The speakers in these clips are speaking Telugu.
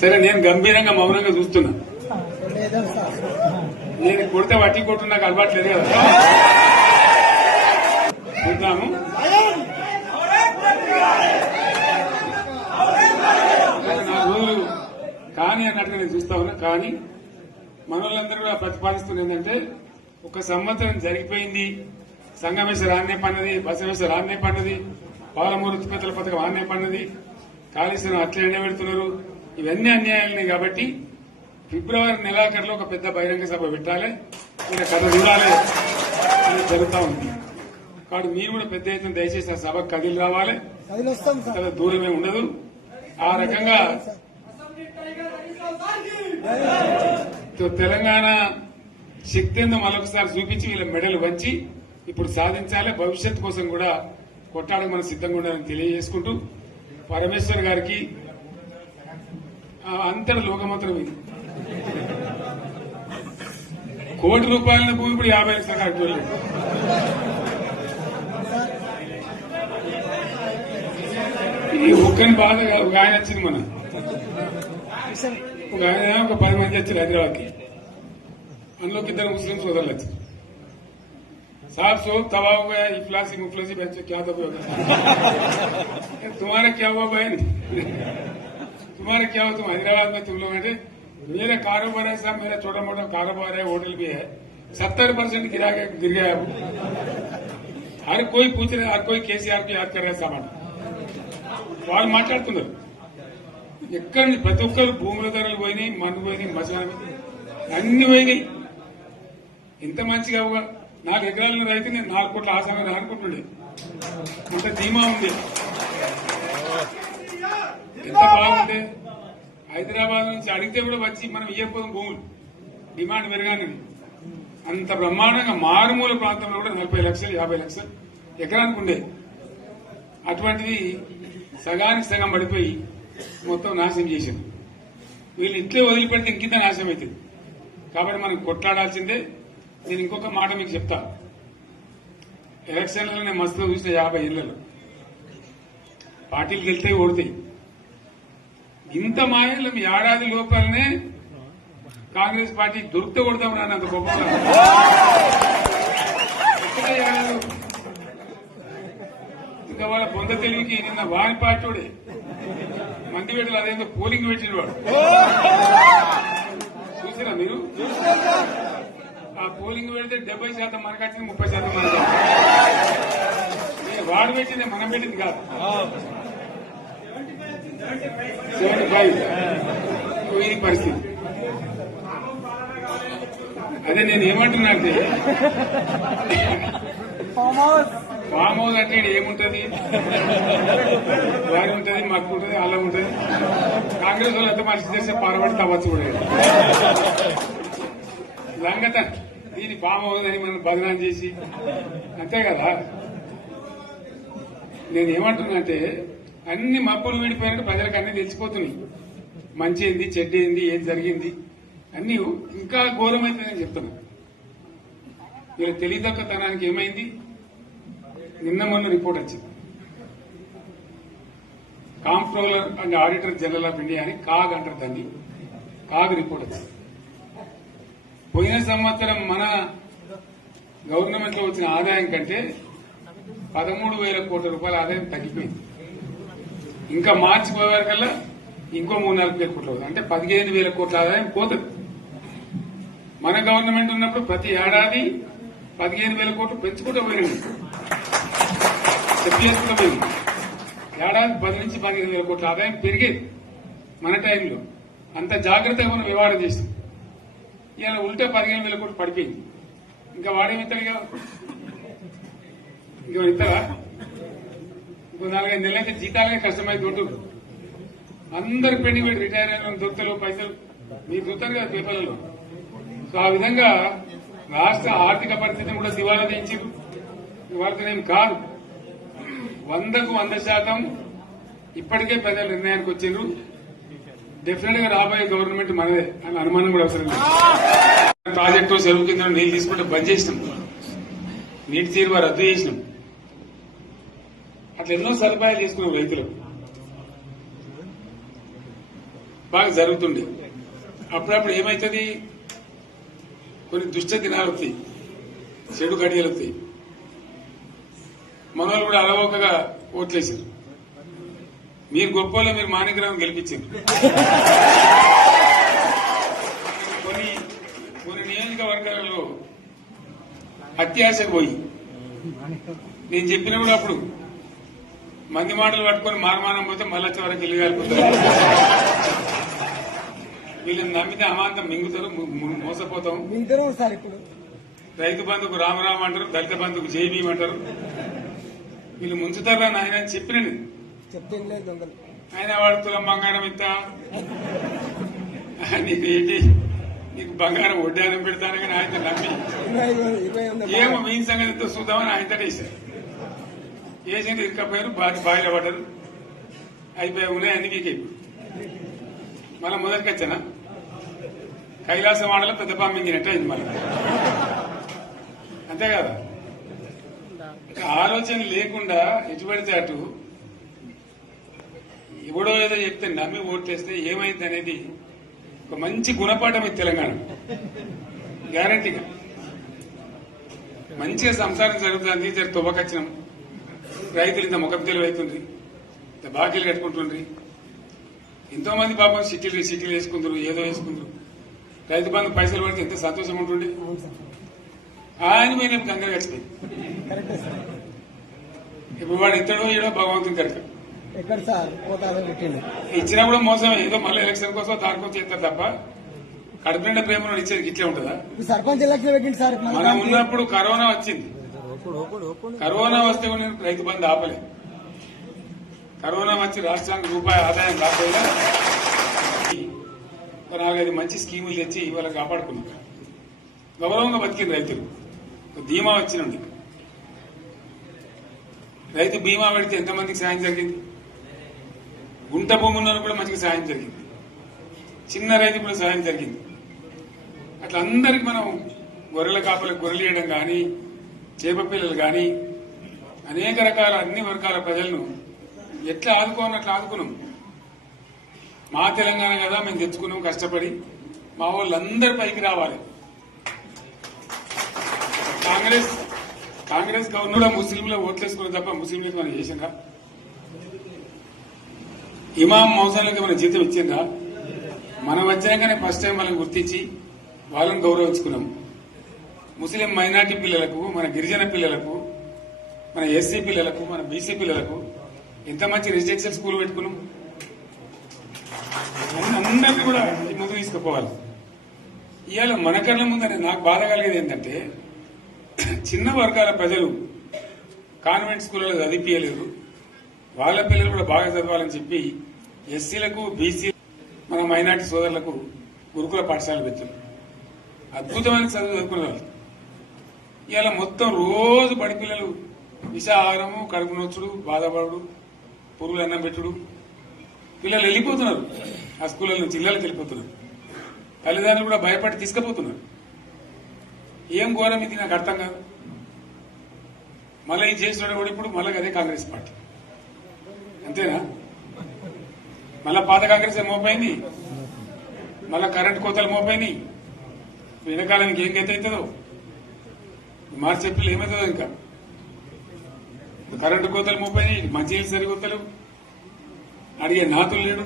సరే నేను గంభీరంగా మౌనంగా చూస్తున్నా. నేను కొడితే వట్టి కొట్టు నాకు అలవాట్లేదు కదా. చూద్దాము. నా రోజులు కానీ అన్నట్టుగా నేను చూస్తా ఉన్నా. కానీ మనోళ్ళందరూ కూడా ప్రతిపాదిస్తుంది ఏంటంటే, ఒక సంవత్సరం జరిగిపోయింది, సంగమేశ్వర ఆన్నే పన్నది, బసవేశ్వర ఆన్నే పన్నది, పాలమూరు ఉత్పత్తుల పథకం ఆన్నే పన్నది, కాళేశ్వరం అట్లనే పెడుతున్నారు. ఇవన్నీ అన్యాయాలని కాబట్టి ఫిబ్రవరి నెలాఖరులో ఒక పెద్ద బహిరంగ సభ పెట్టాలి, ఇంకా కథ చూడాలి అని జరుగుతూ ఉంది. కాబట్టి మీరు కూడా పెద్ద ఎత్తున దయచేసి ఆ సభకు కదిలి రావాలి. కదా దూరమే ఉండదు. ఆ రకంగా తెలంగాణ శక్తి ఏందో మరొకసారి చూపించి వీళ్ళ మెడలు వంచి ఇప్పుడు సాధించాలి. భవిష్యత్ కోసం కూడా కొట్టాడకు మనం సిద్ధంగా ఉండాలని తెలియజేసుకుంటూ, పరమేశ్వర్ గారికి అంతటి లోకమంత్రం ఇది. కోటి రూపాయల భూమి ఇప్పుడు 50 లక్షల కట్టుకోలేదు. ఇది ఒక్కని బాధ ఒక ఆయన వచ్చింది, మన ఒక ఆయన ఒక 10 మంది వచ్చారు హైదరాబాద్కి. అందులోకి 2 ముస్లిం సోదరులు వచ్చారు. साहब सो तबाह हो गया, इफलासी मुफलसी बच्चे क्या दबे हो गए. तुम्हारा क्या हुआ बहन, तुम्हारा क्या हुआ, तुम हैदराबाद में तुम लोग हैं. मेरा कारोबार है साहब, मेरा छोटा मोटा कारोबार है, होटल भी है, 70% गिर गया. हर कोई पूछ रहे, हर कोई केसीआर को याद कर रहा है सामान. వాళ్ళు మాట్లాడుతున్నారు. ఎక్కడ ప్రతి ఒక్కరు భూముల ధరలు పోయినాయి, మందు పోయినాయి, మసాలా అన్ని పోయినాయి. ఇంత మంచిగా 4 ఎకరాల రైతు నేను 4 కోట్ల ఆసాగా అనుకుంటుండే. అంత ధీమా ఉంది. ఎంత బాగుంటే హైదరాబాద్ నుంచి అడిగితే కూడా వచ్చి మనం ఇయ్యకపోదాం భూములు, డిమాండ్ పెరగానే. అంత బ్రహ్మాండంగా మారుమూల ప్రాంతంలో కూడా 40 లక్షలు 50 లక్షలు ఎకరానికి ఉండే. అటువంటిది సగానికి సగం పడిపోయి మొత్తం నాశనం చేశారు. వీళ్ళు ఇట్లే వదిలిపెడితే ఇంకింత నాశనం అవుతుంది. కాబట్టి మనం కొట్లాడాల్సిందే. నేను ఇంకొక మాట మీకు చెప్తా. ఎలక్షన్లలో నేను మస్తుగా చూసిన 50 ఏళ్లలో పార్టీలు గెలితే ఓడతాయి. ఇంత మాయలు ఏడాది లోపలనే కాంగ్రెస్ పార్టీ దొరికితే కొడతాం రానంత గొప్పగా. ఇంకా వాళ్ళ పొంద తెలివికి నిన్న వారి పార్టీడే మంది పెట్టలు అదేందో పోలింగ్ పెట్టిన వాడు చూసారా మీరు? ఆ పోలింగ్ పెడితే 70% మనకు వచ్చింది, 30% మనకు. వాడు పెట్టింది మనం పెట్టింది కాదు. 75 ఇది పరిస్థితి. అదే నేను ఏమంటున్నా అంటే, ఫామ్ హౌస్ అంటే ఏముంటది, వారి ఉంటది, మాకు ఉంటది, అలా ఉంటది. కాంగ్రెస్ వాళ్ళు ఎంత మంచి చేస్తే పారబడి తవ్వచ్చు కూడా లంగత. దీన్ని ఫామ్ హౌస్ అని మనం బదనాం చేసి అంతే కదా. నేను ఏమంటున్నా అంటే, అన్ని మప్పులు విడిపోయినట్టు ప్రజలకు అన్ని తెలిసిపోతున్నాయి. మంచి ఏంది, చెడ్డ ఏంది, ఏం జరిగింది అన్ని ఇంకా ఘోరమైందని చెప్తున్నా. వీళ్ళ తెలియదక్కతనానికి ఏమైంది? నిన్న మొన్న రిపోర్ట్ వచ్చింది. Comptroller and auditor general of India అని కాగ్ అంటారు దాన్ని. కాగ్ రిపోర్ట్ వచ్చింది. పోయిన సంవత్సరం మన గవర్నమెంట్ లో వచ్చిన ఆదాయం కంటే 13,000 కోట్ల రూపాయల ఆదాయం తగ్గిపోయింది. ఇంకా మార్చి పోయేవరకల్లా ఇంకో 3-4 కోట్ల అవుతుంది. అంటే 15,000 కోట్ల ఆదాయం పోతుంది. మన గవర్నమెంట్ ఉన్నప్పుడు ప్రతి ఏడాది 15,000 కోట్లు పెంచుకుంటూ పోయింది, చెప్పేసుకుంటూ పోయింది. ఏడాది 10 నుంచి 15,000 కోట్ల ఆదాయం పెరిగేది మన టైంలో. అంత జాగ్రత్తగా మనం వ్యవహారం చేస్తాం. ఇలా ఉల్టా 15,000 కోట్లు పడిపోయింది. ఇంకా వాడేమిస్తాడుగా, ఇంకా ఇస్తారా? ఇంకో 4-5 నెలలైతే జీతాలే కష్టమైంది. ఉంటుంది అందరికి పెండింగ్ పెట్టి రిటైర్ అయిన దొరుకుతలు పైసలు మీరు చూస్తారు కదా పేపర్లలో. సో ఆ విధంగా రాష్ట్ర ఆర్థిక పరిస్థితిని కూడా దివాలా తీయించారు. వాళ్ళతోనేం కాదు, 100కు 100% ఇప్పటికే ప్రజలు నిర్ణయానికి వచ్చారు. డెఫినెట్ గా రాబోయే గవర్నమెంట్ మనదే అని అనుమానం కూడా అవసరం లేదు. ప్రాజెక్టు చెరువు కింద నీళ్లు తీసుకుంటే బంద్ చేసినాం, నీటి తీరువ రద్దు చేసినాం. అట్లా ఎన్నో సదుపాయాలు చేసుకున్నాం రైతులకు. బాగా జరుగుతుండే. అప్పుడప్పుడు ఏమవుతుంది, కొన్ని దుష్ట దినాలు వస్తాయి, చెడు గడియలు వస్తాయి. మనోళ్ళు కూడా అలవోకగా ఓట్లేసారు. మీరు గొప్పలో మీరు మాణిగ్రహం గెలిపించారు. కొన్ని నియోజకవర్గాలలో అత్యాశకు పోయి నేను చెప్పినప్పుడు అప్పుడు మంది మాటలు పట్టుకొని మారమానం పోతే మళ్ళీ చివరికి ఇల్లు కాలిపోతారు. వీళ్ళని నమ్మితే అమాంతం మింగుతారు, మోసపోతాం. రైతు బంధుకు రామరామ అంటారు, దళిత బంధుకు జైబీం అంటారు. వీళ్ళు ముంచుతారా నాయన అని చెప్పిన ఆయన వాడు తులం బంగారం ఇస్తా, నీకు ఏంటి, నీకు బంగారం వడ్డానం పెడతాను కానీ ఆయన నమ్మి ఏమో మీ సంగతితో చూద్దామని ఆయనతో వేశారు. వేసింది ఇరుకపోయారు, బాయిలో పడ్డారు, అయిపోయి ఉన్నాయి అన్ని వీకే. మళ్ళీ మొదటికి వచ్చానా కైలాసం ఆడలో పెద్ద పామింగినట్టు అయింది మళ్ళీ. అంతే కదా, ఆలోచన లేకుండా ఎటు పడితే అటు ఎవడో ఏదో చెప్తే నమ్మి ఓట్లేస్తే ఏమైంది అనేది ఒక మంచి గుణపాఠం ఇది తెలంగాణ. గ్యారంటీగా మంచిగా సంసారం జరుగుతుంది. జర తువ్వకచ్చినాం, రైతులు ఇంత ముఖం తెలివైతుండ్రి, ఇంత బాకీలు కట్టుకుంటుండ్రి. ఎంతో మంది పాపం సిటీలు వేసుకుందరు, ఏదో వేసుకుందరు. రైతు బంధు పైసలు పడితే ఎంత సంతోషం ఉంటుండే. ఆయన మీరు గంగలు కచ్చినాయి. ఇప్పుడు వాడు ఇద్దడో ఏడో భగవంతుని కనుక ఇచ్చినప్పుడు మోసమే. ఏదో మళ్ళీ ఎలక్షన్ కోసం దానికోసం చేస్తారు తప్ప కడుపు నిండా ప్రేమను ఇచ్చేది ఇట్లే ఉంటుందా? సర్పంచ్ ఎలక్షన్ పెట్టింది సార్. మనం ఉన్నప్పుడు కరోనా వచ్చింది. కరోనా వస్తే కూడా నేను రైతు బంధు ఆపలేదు. కరోనా వచ్చి రాష్ట్రానికి రూపాయి ఆదాయం రాకపోయినా 4-5 మంచి స్కీములు తెచ్చి ఇవాళ కాపాడుకున్నాం. గౌరవంగా బతికిన రైతులు బీమా వచ్చినండి. రైతు బీమా పెడితే ఎంతమందికి సాయం జరిగింది? గుంట భూమి ఉన్న కూడా మంచిగా సాయం జరిగింది, చిన్న రైతు కూడా సాయం జరిగింది. అట్లా అందరికి మనం గొర్రెల కాపలకు గొర్రెలు వేయడం కానీ, చేప పిల్లలు కానీ, అనేక రకాల అన్ని వర్గాల ప్రజలను ఎట్లా ఆదుకోవాలని అట్లా ఆదుకున్నాం. మా తెలంగాణ కదా మేము తెచ్చుకున్నాం కష్టపడి. మా వాళ్ళందరి పైకి రావాలి. కాంగ్రెస్ గవర్నర్ ముస్లింలు ఓట్లేసుకున్న తప్ప ముస్లింలకు మనం చేసిందా? ఇమాం మౌసాలకి మనం జీతం ఇచ్చిందా? మనం వచ్చాకనే ఫస్ట్ టైం వాళ్ళని గుర్తించి వాళ్ళని గౌరవించుకున్నాం. ముస్లిం మైనార్టీ పిల్లలకు, మన గిరిజన పిల్లలకు, మన ఎస్సీ పిల్లలకు, మన బీసీ పిల్లలకు ఎంత మంచి రెసిడెన్షియల్ స్కూల్ పెట్టుకున్నాం. అందరినీ కూడా ముందు తీసుకుపోవాలి. ఇవాళ మన కళ్ళ ముందనే నాకు బాధ కలిగేది ఏంటంటే, చిన్న వర్గాల ప్రజలు కాన్వెంట్ స్కూళ్ళలో చదివించలేరు, వాళ్ళ పిల్లలు కూడా బాగా చదవాలని చెప్పి ఎస్సీలకు, బీసీ, మన మైనార్టీ సోదరులకు గురుకుల పాఠశాలలు పెట్టారు. అద్భుతమైన చదువు చదువుకునే వాళ్ళు. ఇవాళ మొత్తం రోజు బడి పిల్లలు విషాహారము, కడుపు నొచ్చుడు, బాధపడు, పురుగులు అన్నం పెట్టుడు. పిల్లలు వెళ్ళిపోతున్నారు, ఆ స్కూళ్ళ నుంచి ఇళ్లకి వెళ్ళిపోతున్నారు. తల్లిదండ్రులు కూడా భయపడి తీసుకుపోతున్నారు. ఏం ఘోరం ఇది నాకు అర్థం కాదు. మళ్ళీ ఇది చేస్తున్నాడు కూడా ఇప్పుడు మళ్ళీ అదే కాంగ్రెస్ పార్టీ. అంతేనా? మళ్ళా పాత కాంగ్రెస్ మోపైంది, మళ్ళా కరెంట్ కోతలు మోపైనాయి. వెనకాలం ఇంకేం గత అవుతుందో మార్చి ఏప్రిల్ ఏమవుతుందో. ఇంకా కరెంటు కోతలు మోపైనాయి, మంచినీళ్ళు సరికొత్తలు, అడిగే నాతులు లేడు.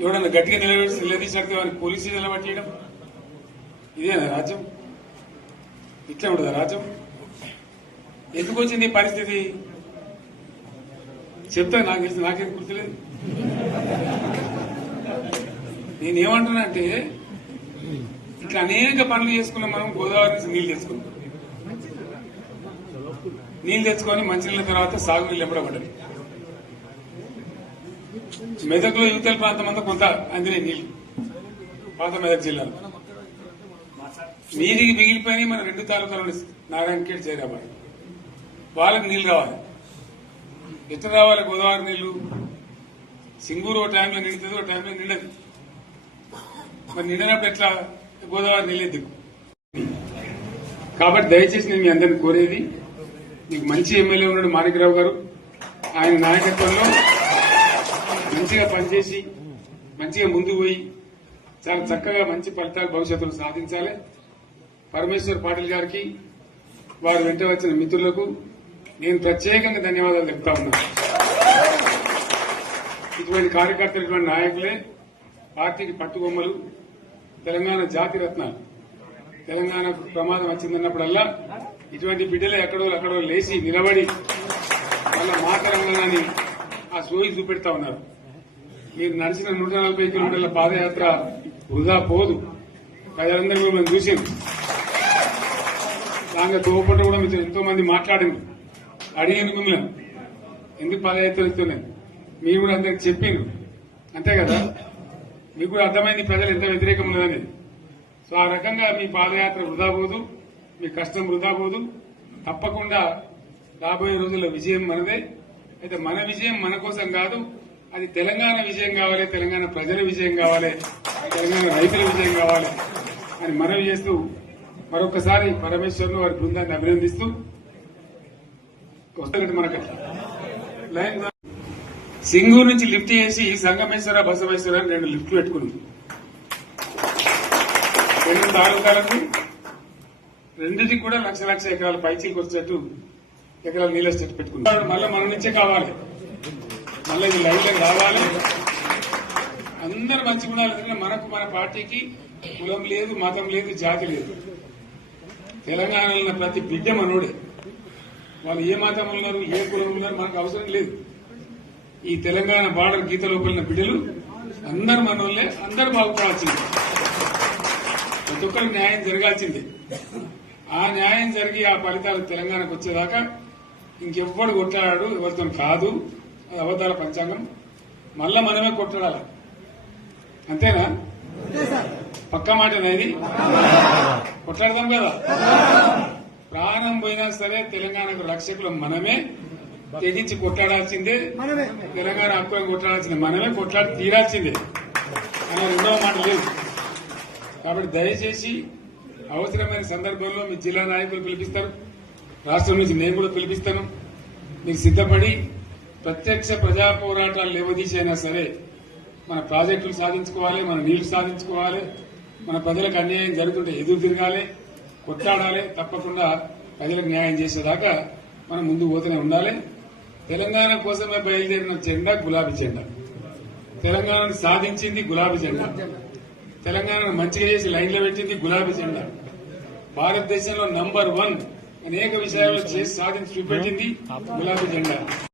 ఎవడన్నా గట్టిగా నిలదీసినట్టు వారికి పోలీసు నిలబట్టేయడం. ఇదేనా రాజ్యం? ఇట్లా ఉండదా రాజ్యం? ఎందుకు వచ్చింది ఈ పరిస్థితి చెప్తా. నాకు తెలిసి నాకేం గుర్తులేదు. నేనేమంటున్నా అంటే, ఇట్లా అనేక పనులు చేసుకున్నాం మనం. గోదావరి నుంచి నీళ్లు తెచ్చుకున్నాం, నీళ్లు తెచ్చుకొని మంచినీళ్ళ తర్వాత సాగునీళ్ళు ఎంబడబడ్డాయి. మెదక్లో యువతల ప్రాంతం అంతా కొంత అందినే నీళ్లు, పాత మెదక్ జిల్లాలో. నీటికి మిగిలిపోయినాయి మన 2 తాలూకాలు, నారాయణఖేడ్, జైరాబాద్. వాళ్ళకి నీళ్లు కావాలి. ఎట్లా రావాలి గోదావరి నీళ్లు? సింగూరు ఒక టైంలో నిండుతుంది, ఒక టైంలో నిండదు. మరి నిండినప్పుడు ఎట్లా గోదావరి నీళ్ళు దిక్కు? కాబట్టి దయచేసి నేను మీ అందరిని కోరేది, మీకు మంచి ఎమ్మెల్యే ఉన్నాడు మాణిక్రావు గారు. ఆయన నాయకత్వంలో మంచిగా పనిచేసి మంచిగా ముందుకు పోయి చాలా చక్కగా మంచి ఫలితాలు భవిష్యత్తులో సాధించాలి. పరమేశ్వర్ పాటిల్ గారికి వారు వెంట వచ్చిన మిత్రులకు నేను ప్రత్యేకంగా ధన్యవాదాలు చెప్తా ఉన్నాను. ఇటువంటి కార్యకర్తలు, ఇటువంటి నాయకులే పార్టీకి పట్టుబొమ్మలు, తెలంగాణ జాతి రత్నాలు. తెలంగాణకు ప్రమాదం వచ్చిందన్నప్పుడల్లా ఇటువంటి బిడ్డలే ఎక్కడో లేచి నిలబడి వాళ్ళ మా తెలంగాణని ఆ సోయి చూపెడతా ఉన్నారు. మీరు నడిచిన 140 కిలోమీటర్ల పాదయాత్ర వృధా పోదు. ప్రజలందరూ కూడా మనం చూసింది. దాంట్లో తోపట్టు కూడా మీతో ఎంతో మంది మాట్లాడింది, అడిగింది మిమ్మల్ని ఎందుకు పాదయాత్ర ఇస్తున్నాను, మీరు కూడా అందరికి చెప్పిండ్రు. అంతే కదా, మీకు కూడా అర్థమైంది ప్రజలు ఎంత వ్యతిరేకం ఉన్నదని. సో ఆ రకంగా మీ పాదయాత్ర వృధా పోదు, మీ కష్టం వృధా పోదు. తప్పకుండా రాబోయే రోజుల్లో విజయం మనదే. అయితే మన విజయం మన కోసం కాదు, అది తెలంగాణ విజయం కావాలి, తెలంగాణ ప్రజల విజయం కావాలి, తెలంగాణ రైతుల విజయం కావాలి అని మనవి చేస్తూ మరొకసారి పరమేశ్వర్ను వారి బృందాన్ని అభినందిస్తూ వస్తున్నట్టు మనకు లైన్ సింగూరు నుంచి లిఫ్ట్ చేసి సంగమేశ్వర, బసవేశ్వర 2 లిఫ్ట్లు పెట్టుకున్నాం. 2 తాలూకాలకు రెండింటికి కూడా లక్ష ఎకరాల పైచీలకు వచ్చేట్టు ఎకరాల నీళ్ళ స్టెట్ పెట్టుకున్నాం. మళ్ళీ మన నుంచే కావాలి, మళ్ళీ ఇది లైన్లో రావాలి. అందరూ మంచిగా ఉండాలి. మనకు మన పార్టీకి కులం లేదు, మతం లేదు, జాతి లేదు. తెలంగాణలో ఉన్న ప్రతి బిడ్డ మనోడే. వాళ్ళు ఏ మతం ఉన్నారు, ఏ కులం ఉన్నారు మనకు అవసరం లేదు. ఈ తెలంగాణ బార్డర్ గీత లోపలిన బిడ్డలు అందరు మనోళ్లే, అందరూ బాగుపడాల్సిందే. ప్రతి ఒక్కరికి న్యాయం జరగాల్సిందే. ఆ న్యాయం జరిగి ఆ ఫలితాలు తెలంగాణకు వచ్చేదాకా ఇంకెవ్వడు కొట్లాడాడు, ఎవరితో కాదు. అది అబద్దాల పంచాంగం. మళ్ళా మనమే కొట్లాడాలి. అంతేనా? పక్క మాట అనేది కొట్లాడదాం కదా. ప్రాణం పోయినా సరే తెలంగాణకు రక్షకులు మనమే. తెగించి కొట్లాడాల్సిందే. తెలంగాణ హక్కులను కొట్లాడాల్సిందే. మనమే కొట్లాడి తీరాల్సిందే అనే రెండవ మాట లేదు. కాబట్టి దయచేసి అవసరమైన సందర్భంలో మీ జిల్లా నాయకులు పిలిపిస్తారు, రాష్ట్రం నుంచి నేను కూడా పిలిపిస్తాను. మీకు సిద్దపడి ప్రత్యక్ష ప్రజా పోరాటాలు లేవదీసైనా సరే మన ప్రాజెక్టులు సాధించుకోవాలి, మన నీళ్లు సాధించుకోవాలి, మన ప్రజలకు అన్యాయం జరుగుతుంటే ఎదురు తిరగాలి, కొట్లాడాలి. తప్పకుండా ప్రజలకు న్యాయం చేసేదాకా మనం ముందు పోతూనే ఉండాలి. తెలంగాణ కోసమే బయలుదేరిన జెండా గులాబీ జెండా. తెలంగాణను సాధించింది గులాబీ జెండా. తెలంగాణను మంచిగా చేసి లైన్లో పెట్టింది గులాబీ జెండా. భారతదేశంలో నంబర్ 1 అనేక విషయాల్లో చేసి సాధించి చూపెట్టింది గులాబీ జెండా.